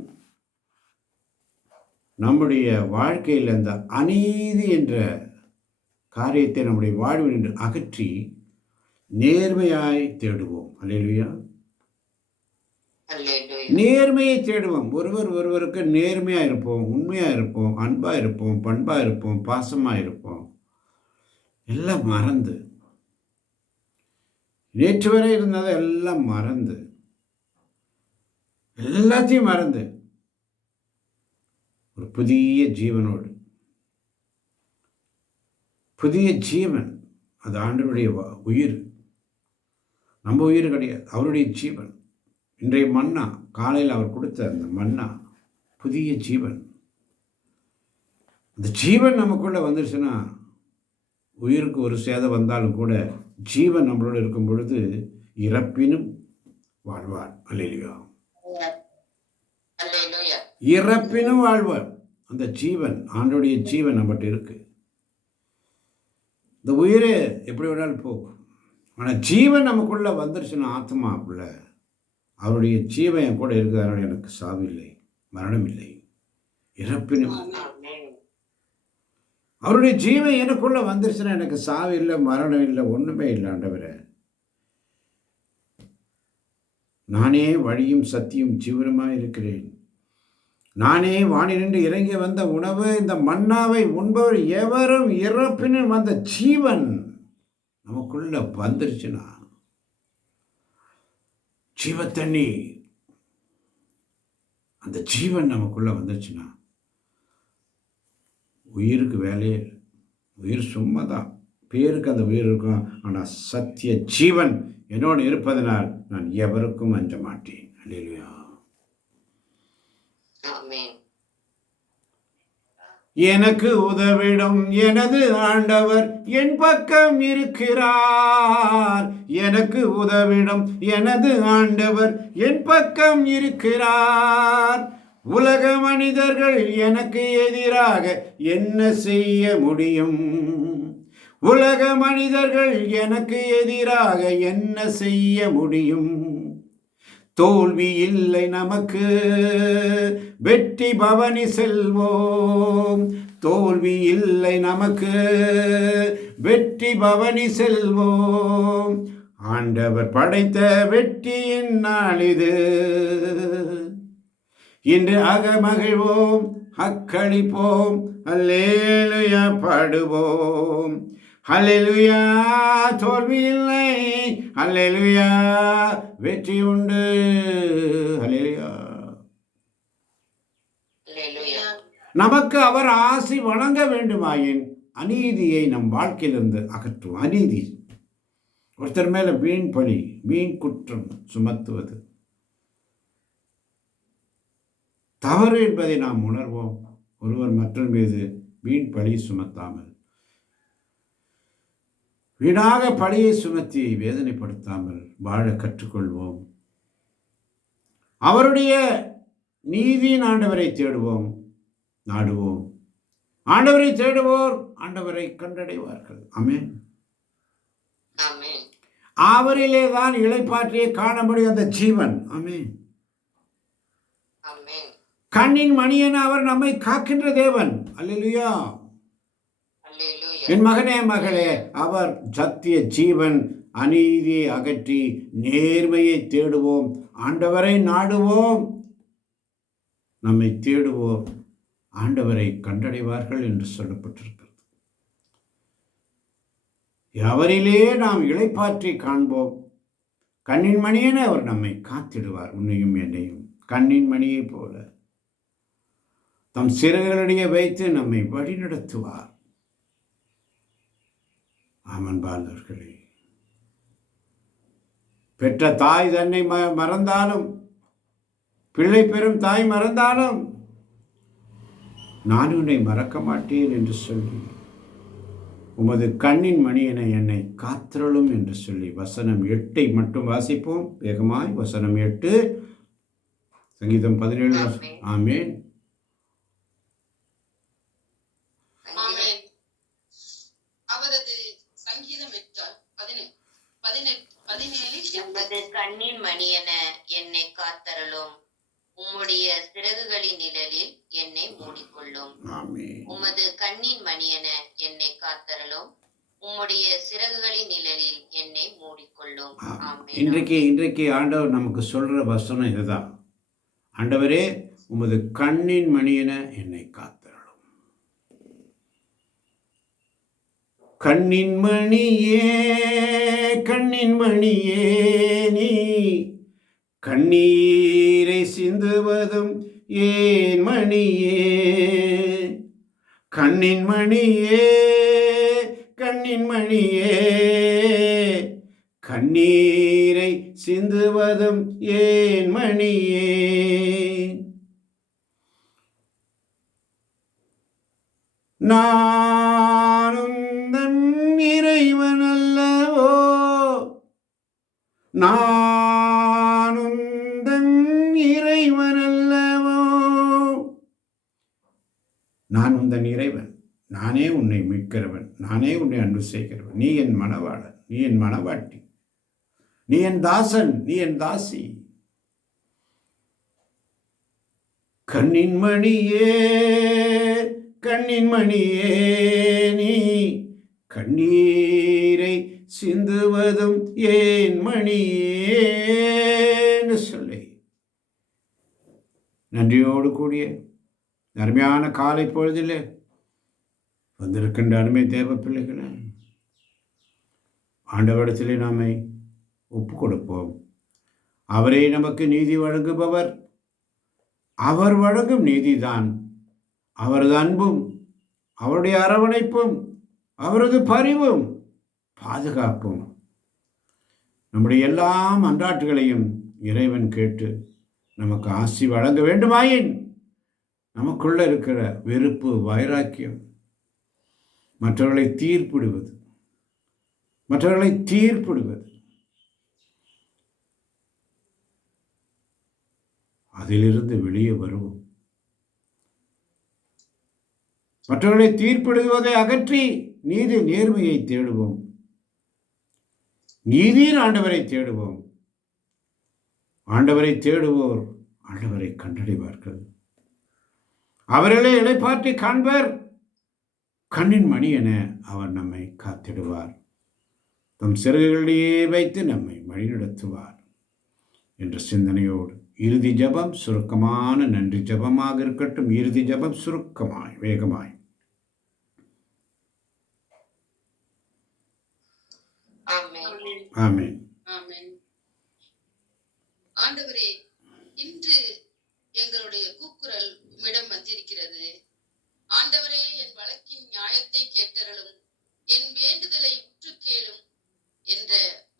நம்முடைய வாழ்க்கையில் அந்த அநீதி என்ற காரியத்தை நம்முடைய வாழ்வில் என்று அகற்றி நேர்மையாய் தேடுவோம். அல்லேலூயா. நேர்மையை தேடுவோம். ஒருவருக்கு நேர்மையாக இருப்போம், உண்மையாக இருப்போம், அன்பாக இருப்போம், பண்பாக இருப்போம், பாசமாக இருப்போம். எல்லாம் மறந்து நேற்று வரை இருந்ததை எல்லாம் மறந்து, எல்லாத்தையும் மறந்து ஒரு புதிய ஜீவனோடு, புதிய ஜீவன், அது ஆண்டவருடைய உயிர், நம்ம உயிர் கிடையாது, அவருடைய ஜீவன். இன்றைய மன்னா, காலையில் அவர் கொடுத்த அந்த மன்னா புதிய ஜீவன். அந்த ஜீவன் நமக்குள்ளே வந்துருச்சுன்னா, உயிருக்கு ஒரு சேதம் வந்தாலும் கூட ஜீவன் நம்மளோட இருக்கும் பொழுது இறப்பினும் வாழ்வார். அல்லேலூயா. இறப்பினும் வாழ்வார். அந்த ஜீவன், ஆண்டோடைய ஜீவன் நம்மகிட்ட இருக்கு. இந்த உயிரே எப்படி வேணாலும் போகும், ஆனால் ஜீவன் நமக்குள்ளே வந்துருச்சுன்னா, ஆத்மாக்குள்ள அவருடைய ஜீவன் என் கூட இருக்கிறதுனால எனக்கு சாவில்லை, மரணம் இல்லை, இறப்பினும். அவருடைய ஜீவன் எனக்குள்ள வந்துருச்சுன்னா எனக்கு சாவு இல்லை, மரணம் இல்லை, ஒன்றுமே இல்லை. ஆண்டவரே, நானே வழியும் சத்தியும் ஜீவனமாக இருக்கிறேன், நானே வானிலிருந்து இறங்கி வந்த உணவு, இந்த மன்னாவை உண்பவர் எவரும் இறப்பினும் வந்த ஜீவன் நமக்குள்ள வந்துருச்சுன்னா, ஜீவத்தண்ணி, அந்த ஜீவன் நமக்குள்ள வந்துருச்சுன்னா உயிருக்கு வேலையே இல்லை. உயிர் சும்மா தான், பேருக்கு அந்த உயிர் இருக்கும். ஆனால் சத்திய ஜீவன் என்னோடு இருப்பதனால் நான் எவருக்கும் அஞ்ச மாட்டேன். அல்லேலூயா. எனக்கு உதவிடும் எனது ஆண்டவர் என் பக்கம் இருக்கிறார். எனக்கு உதவிடும் எனது ஆண்டவர் என் பக்கம் இருக்கிறார். உலக மனிதர்கள் எனக்கு எதிராக என்ன செய்ய முடியும்? உலக மனிதர்கள் எனக்கு எதிராக என்ன செய்ய முடியும்? தோல்வி இல்லை நமக்கு, வெற்றி பவனி செல்வோம். தோல்வி இல்லை நமக்கு, வெற்றி பவனி செல்வோம். ஆண்டவர் படைத்த வெற்றியின் நாள் இது. இன்று அகமகிழ்வோம், அக்களிப்போம், அல்லேலூயா பாடுவோம். அல்லேலூயா, தோல்வி இல்லை, அல்லேலூயா, வெற்றி உண்டு. அல்லேலூயா. நமக்கு அவர் ஆசி வழங்க வேண்டுமாயின் அநீதியை நம் வாழ்க்கையிலிருந்து அகற்றுவோம். அநீதி, ஒருத்தர் மேல வீண் பழி, வீண் குற்றம் சுமத்துவது தவறு என்பதை நாம் உணர்வோம். ஒருவர் மற்றவர் மீது வீண் பழி சுமத்தாமல், வீணாக பழியை சுமத்தி வேதனைப்படுத்தாமல் வாழ கற்றுக்கொள்வோம். அவருடைய நீதியின் ஆண்டவரை தேடுவோம், நாடுவோம். ஆண்டவரை தேடுவோர் ஆண்டவரை கண்டடைவார்கள். ஆமென். அவரிலே தான் இளைப்பாற்றியை காண முடியும் அந்த ஜீவன். ஆமென். கண்ணின் மணியென அவர் நம்மை காக்கின்ற தேவன். அல்லேலூயா. என் மகனே, மகளே, அவர் சத்திய ஜீவன். அநீதியை அகற்றி நேர்மையை தேடுவோம். ஆண்டவரை நாடுவோம், நம்மை தேடுவோம், ஆண்டவரை கண்டடைவார்கள் என்று சொல்லப்பட்டிருக்கிறது. அவரிலே நாம் இளைப்பாற்றி காண்போம். கண்ணின் மணியென அவர் நம்மை காத்திடுவார். உன்னையும் என்னையும் கண்ணின் மணியை போல தம் சிறகுகளிடையே வைத்து நம்மை வழிநடத்துவார். ஆமன் பாலர்களே, பெற்ற தாய் தன்னை மறந்தாலும், பிள்ளை பெறும் தாய் மறந்தாலும், நான் உன்னை மறக்க மாட்டேன் என்று சொல்லி, உமது கண்ணின் மணியென என்னை காத்திரளும் என்று சொல்லி வசனம் 8 மட்டும் வாசிப்போம் வேகமாய். வசனம் 8, சங்கீதம் 17. ஆமென். கண்ணின் மணியென என்னை காத்தருளும், உம்முடைய சிறகுகளின் நிழலில் என்னை மூடிக்கொள்ளும். உமது கண்ணின் மணியென என்னை காத்தருளும், உம்முடைய சிறகுகளின் நிழலில் என்னை மூடிக்கொள்ளும். இன்றைக்கு ஆண்டவர் நமக்கு சொல்ற வசனம் இதுதான். ஆண்டவரே, உமது கண்ணின் மணியென என்னை காத்தருளும். கண்ணின் மணியே, கண்ணின் மணியே நீ கண்ணீரை சிந்துவதும் ஏன் மணியே, கண்ணின் மணியே கண்ணின் மணியே, கண்ணீரை சிந்துவதும் ஏன் மணியே. நானும் தன் இறைவன் அல்லவோ, நானும் தன் இறைவன் அல்லவோ, நான் உந்தன் இறைவன், நானே உன்னை மீட்கிறவன், நானே உன்னை அன்பு செய்கிறவன், நீ என் மணவாளன், நீ என் மணவாட்டி, நீ என் தாசன், நீ என் தாசி. கண்ணின் மணியே கண்ணின் மணியே நீ கண்ணீரை சிந்துவதும் ஏன் மணியேன்னு சொல்லி நன்றியோடு கூடிய அருமையான காலை பொழுதில் வந்திருக்கின்ற அருமை தேவ பிள்ளைகளை ஆண்டவரிடத்திலே நாமை ஒப்பு கொடுப்போம். அவரே நமக்கு நீதி வழங்குபவர். அவர் வழங்கும் நீதிதான் அவரது அன்பும், அவருடைய அரவணைப்பும், அவரது பரிவும், பாதுகாப்பும். நம்முடைய எல்லா மன்றாட்டுகளையும் இறைவன் கேட்டு நமக்கு ஆசி வழங்க வேண்டுமாயின் நமக்குள்ள இருக்கிற வெறுப்பு, வைராக்கியம், மற்றவர்களை தீர்ப்பிடுவது அதிலிருந்து வெளியே வருவோம். மற்றவர்களை தீர்ப்பிடுவதை அகற்றி நீதி நேர்மையை தேடுவோம். நீதியின் ஆண்டவரை தேடுவோம். ஆண்டவரை தேடுவோர் ஆண்டவரை கண்டடைவார்கள். அவர்களே இளைப்பாற்றி காண்பர். கண்ணின் மணி என அவர் நம்மை காத்திடுவார். தம் சிறகுகளிலேயே வைத்து நம்மை வழிநடத்துவார் என்ற சிந்தனையோடு இறுதி ஜபம் சுருக்கமான நன்றி ஜபமாக இருக்கட்டும். இறுதி ஜபம் சுருக்கமாய் வேகமாய். ஆமென். ஆண்டவரே, இன்று எங்களுடைய கூக்குரல் உம்மிடம் வந்திருக்கிறது. ஆண்டவரே, என் வழக்கின் நியாயத்தை கேட்டருளும், என் வேண்டுதலை உற்று கேளும் என்ற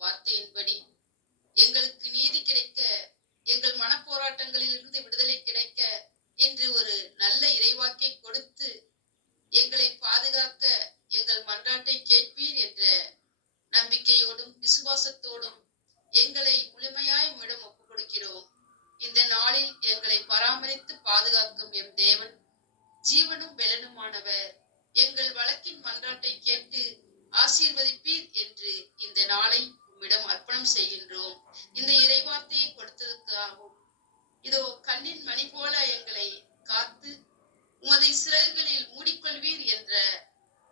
வார்த்தையின்படி எங்களுக்கு நீதி கிடைக்க, எங்கள் மனப்போராட்டங்களிலிருந்து விடுதலை கிடைக்க என்று ஒரு நல்ல இறைவாக்கை கொடுத்து எங்களை பாதுகாக்க எங்கள் மன்றாட்டை கேட்பீர் என்ற நம்பிக்கையோடும் விசுவாசத்தோடும் எங்களை முழுமையாய் உம்மிடம் ஒப்புக் கொடுக்கிறோம். இந்த நாளில் எங்களை பராமரித்து பாதுகாக்கும் எம் தேவன் ஜீவனும் பெலனுமானவர். எங்கள் வழக்கின் மன்றாட்டை கேட்டு ஆசீர்வதிப்பீர் என்று இந்த நாளை உம்மிடம் அர்ப்பணம் செய்கின்றோம். இந்த இறைவார்த்தையை கொடுத்ததுக்காகவும் இதோ கண்ணின் மணி போல எங்களை காத்து உமது சிறகுகளில் மூடிக்கொள்வீர் என்ற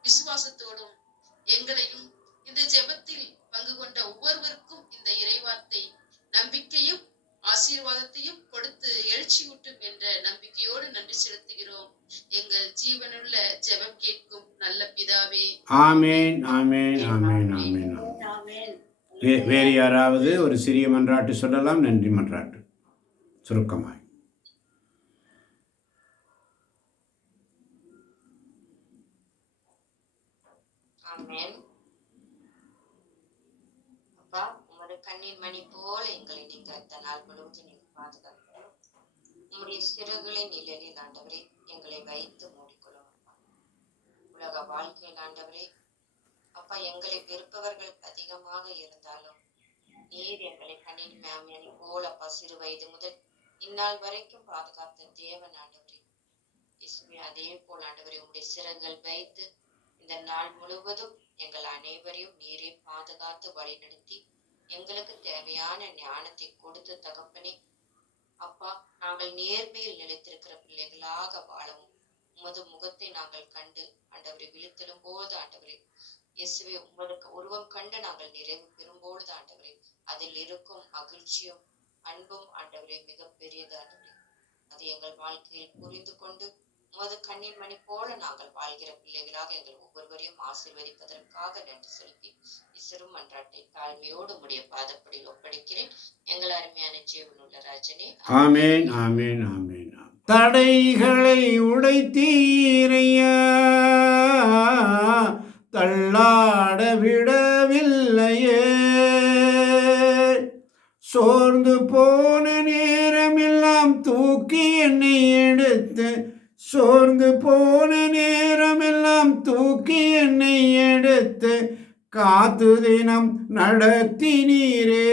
விசுவாசத்தோடும் எங்களையும் இந்த ஜெபத்தில் பங்கு கொண்ட ஒவ்வொருவருக்கும் இந்த இறைவார்த்தை நம்பிக்கையும் ஆசீர்வாதத்தையும் கொடுத்து எழுச்சியூட்டும் என்ற நம்பிக்கையோடு நன்றி செலுத்துகிறோம். எங்கள் ஜீவனுள்ள ஜெபம் கேட்கும் நல்ல பிதாவே. ஆமேன், ஆமேன், ஆமேன், ஆமேன். வேறு யாராவது ஒரு சிறிய மன்றாட்டு சொல்லலாம்? நன்றி மன்றாட்டு சுருக்கமாய். அப்பா, உமது கண்ணின் மணி போல எங்களை நீங்க அந்த நாள் முழுவதும் நீங்க பாதுகாக்கணும். உங்களுடைய சிறகுகளின் நிழலில் ஆண்டவரே எங்களை வைத்து மூடிக்கொள்ளும். உலக வாழ்க்கையில் ஆண்டவரே அப்பா, எங்களை வெறுப்பவர்கள் அதிகமாக இருந்தாலும் நீர் எங்களை கண்ணின் மேமணி போல அப்பா சிறு வயது முதல் இந்நாள் வரைக்கும் பாதுகாத்த தேவன் ஆண்டவரே. இயேசுவே, அதே போல் ஆண்டவரே உங்களுடைய சிறகுகள் வைத்து இந்த நாள் முழுவதும் எங்கள் அனைவரையும் நீரே பாதுகாத்து வழிநடத்தி எங்களுக்கு தேவையான ஞானத்தை கொடுத்து தகப்பனே அப்பா, நாங்கள் நேர்மையில் நிலைத்திருக்கிற பிள்ளைகளாக வாழவும் உமது முகத்தை நாங்கள் கண்டு ஆண்டவரை விழித்தெழும் போது ஆண்டவரே இயேசுவே உமது உருவம் கண்டு நாங்கள் நிறைவு பெறும்போது ஆண்டவரே அதில் இருக்கும் மகிழ்ச்சியும் அன்பும் ஆண்டவரே மிக பெரியது ஆண்டவரே. அது எங்கள் வாழ்க்கையில் புரிந்து கொண்டு உமது கண்ணின் மணி போல நாங்கள் வாழ்கிற பிள்ளைகளாக எங்கள் ஒவ்வொருவரையும் ஆசீர்வதிப்பதற்காக நன்றி செலுத்தி இச்சிறு மன்றாட்டை தாழ்மையோடு உடைய பாதப்படியில் ஒப்படைக்கிறேன். எங்கள் அருமையான ஜீவனுள்ள ராஜனே, ஆமேன் ஆமேன் ஆமேன். தடைகளை உடைத்தீரையா, தள்ளாட விடவில்லையே, சோர்ந்து போன நேரமெல்லாம் தூக்கி என்னை எடுத்து, சோர்ந்து போன நேரமெல்லாம் தூக்கி என்னை எடுத்து காத்து தினம் நடத்தினீரே.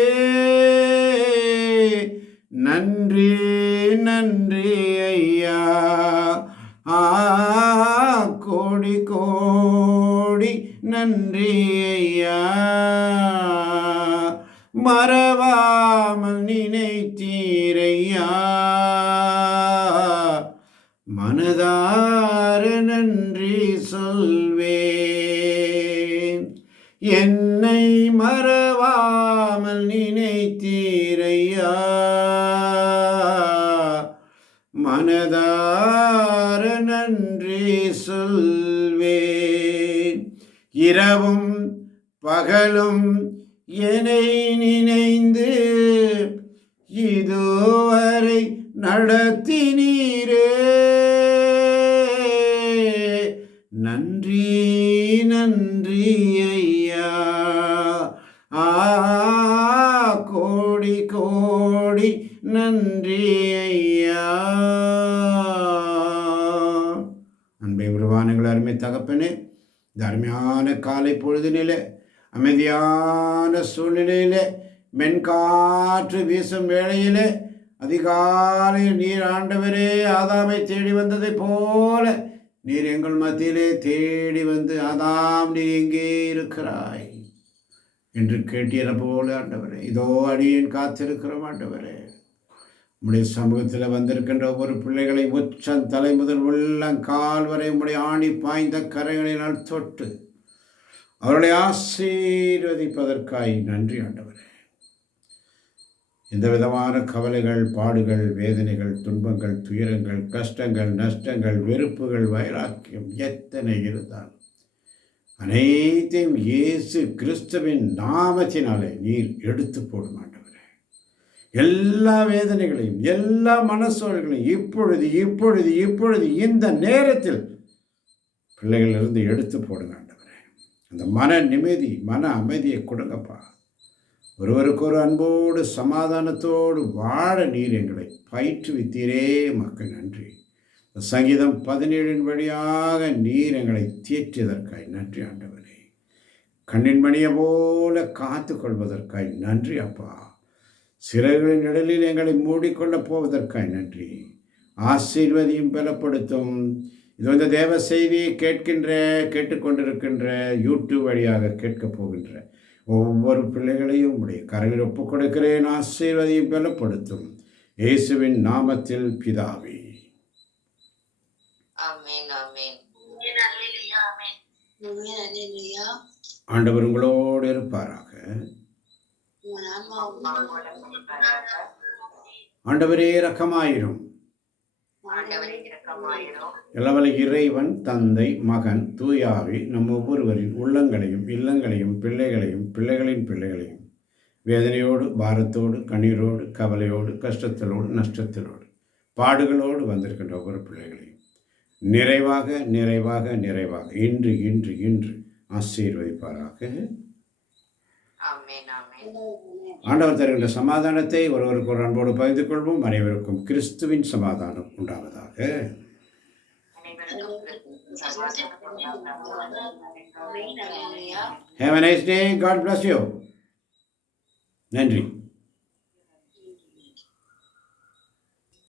நன்றி நன்றி ஐயா, கோடி கோடி நன்றி ஐயா. மறவாமல் நினைத்தீரையா, மனதார நன்றி சொல்வேன். என்னை மறவாமல் நினைத்தீரையா, மனதார நன்றி சொல்வேன். இரவும் பகலும் என்னை நினைந்து இதுவரை நடத்தினீரே. நன்றி நன்றி ஐயா, கோடி கோடி நன்றி ஐயா. அன்பை உருவானங்கள் அருமை தகப்பனே, இந்த அருமையான காலை பொழுதினிலே, அமைதியான சூழ்நிலையிலே, மென்காற்று வீசும் வேளையிலே, அதிகாலையில் நீர் ஆண்டவரே ஆதாமை தேடி வந்ததை போல நீர் எங்கள் மத்தியிலே தேடி வந்து, ஆதாம் நீ எங்கே இருக்கிறாய் என்று கேட்டீர போல ஆண்டவரே, இதோ அடியேன் காத்திருக்கிறோம் ஆண்டவரே. உம்முடைய சமூகத்தில் வந்திருக்கின்ற ஒவ்வொரு பிள்ளைகளை உச்சம் தலை முதல் உள்ளங்கால் வரை உம்முடைய ஆணி பாய்ந்த கரைகளினால் தொட்டு அவர்களை ஆசீர்வதிப்பதற்காய் நன்றி ஆண்டவரே. எந்த விதமான கவலைகள், பாடுகள், வேதனைகள், துன்பங்கள், துயரங்கள், கஷ்டங்கள், நஷ்டங்கள், வெறுப்புகள், வைராக்கியம் எத்தனை இருந்தால் அனைத்தையும் இயேசு கிறிஸ்துவின் நாமத்தினாலே நீர் எடுத்து போடும் ஆண்டவரே. எல்லா வேதனைகளையும், எல்லா மனசோர்களையும் இப்பொழுது இப்பொழுது இப்பொழுது இந்த நேரத்தில் பிள்ளைகளிலிருந்து எடுத்து போடுங்க ஆண்டவரே. அந்த மன நிம்மதி, மன அமைதியை கொடுங்கப்பா. ஒருவருக்கு ஒரு அன்போடு சமாதானத்தோடு வாழ நீர் எங்களை பயிற்றுவித்தீரே, மக்கள் நன்றி. சங்கீதம் 17 வழியாக நீர் எங்களை தேற்றியதற்காய் நன்றி ஆண்டவரே. கண்ணின் மணியை போல காத்து கொள்வதற்காய் நன்றி அப்பா. சிறகுகளின் நிழலில் எங்களை மூடிக்கொள்ள போவதற்காய் நன்றி. ஆசீர்வதியும் பலப்படுத்தும். இது வந்து தேவ செய்தியை கேட்டுக்கொண்டிருக்கின்ற யூடியூப் வழியாக கேட்கப் போகின்ற ஒவ்வொரு பிள்ளைகளையும் உடைய கரையில் ஒப்புக் கொடுக்கிறேன். ஆசீர்வதியும் பலப்படுத்தும். இயேசுவின் நாமத்தில் பிதாவே. ஆண்டவர் உங்களோடு இருப்பாராக. ஆண்டவரே இரக்கமாயிரும். இளவல இறைவன் தந்தை மகன் தூயாவி நம் ஒவ்வொருவரின் உள்ளங்களையும் இல்லங்களையும் பிள்ளைகளையும் பிள்ளைகளின் பிள்ளைகளையும் வேதனையோடு பாரத்தோடு கண்ணீரோடு கவலையோடு கஷ்டத்திலோடு நஷ்டத்திலோடு பாடுகளோடு வந்திருக்கின்ற ஒவ்வொரு பிள்ளைகளையும் நிறைவாக நிறைவாக நிறைவாக இன்று இன்று இன்று ஆசீர்வதிப்பாராக. ஆண்டவர் தருகின்ற சமாதானத்தை ஒருவருக்கு ஒரு அன்போடு பகிர்ந்து கொள்வோம். அனைவருக்கும் கிறிஸ்துவின் சமாதானம் உண்டாவதாக. Have a nice day. God bless you. நன்றி.